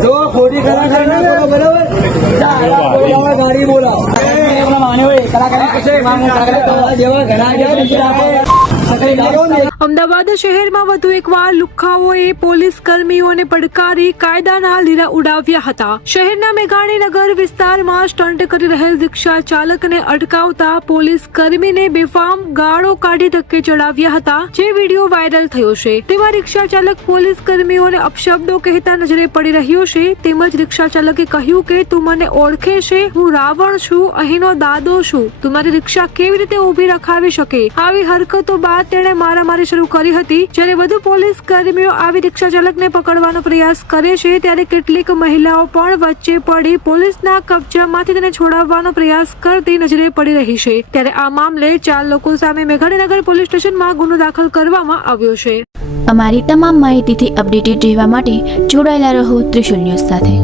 જો ખોટી કલાકાર ના કરો બરાબર ગાડી બોલાવો જેવા ઘણા અમદાવાદ શહેરમાં વધુ એકવાર લુખ્ખાઓએ પોલીસ કર્મીઓને પડકારી કાયદાના લીરા ઉડાવ્યા હતા. શહેરના મેઘાણીનગર વિસ્તારમાં સ્ટન્ટ કરી રહેલ રિક્ષા ચાલકને અટકાવતા પોલીસ કર્મીને બેફામ ગાળો કાઢી ધક્કે ચડાવ્યા હતા, જે વિડીયો વાયરલ થયો છે. તેમાં રિક્ષા ચાલક પોલીસ કર્મીઓને અપશબ્દો કહેતા નજરે પડી રહ્યો છે. તેમજ રિક્ષા ચાલકે કહ્યું કે તું મને ઓળખે છે, હું રાવણ છું, અહીંનો દાદો છું, તું મારી રિક્ષા કેવી રીતે ઉભી રખાવી શકે. આવી હરકતો બાદ તેણે મારામારી શરૂ કરી હતી. જ્યારે વધુ પોલીસ કર્મીઓ આવી રિક્ષા ચાલકને પકડવાનો પ્રયાસ કરે છે, ત્યારે કેટલીક મહિલાઓ પણ વચ્ચે પડી પોલીસના કબજામાંથી તેને છોડાવવાનો પ્રયાસ કરતી નજરે પડી રહી છે. ત્યારે આ મામલે 4 લોકો સામે મેઘાણીનગર પોલીસ સ્ટેશનમાં ગુનો દાખલ કરવામાં આવ્યો છે. અમારી તમામ માહિતીથી અપડેટેડ રહેવા માટે જોડાયેલા રહો ત્રિશુલ ન્યૂઝ સાથે.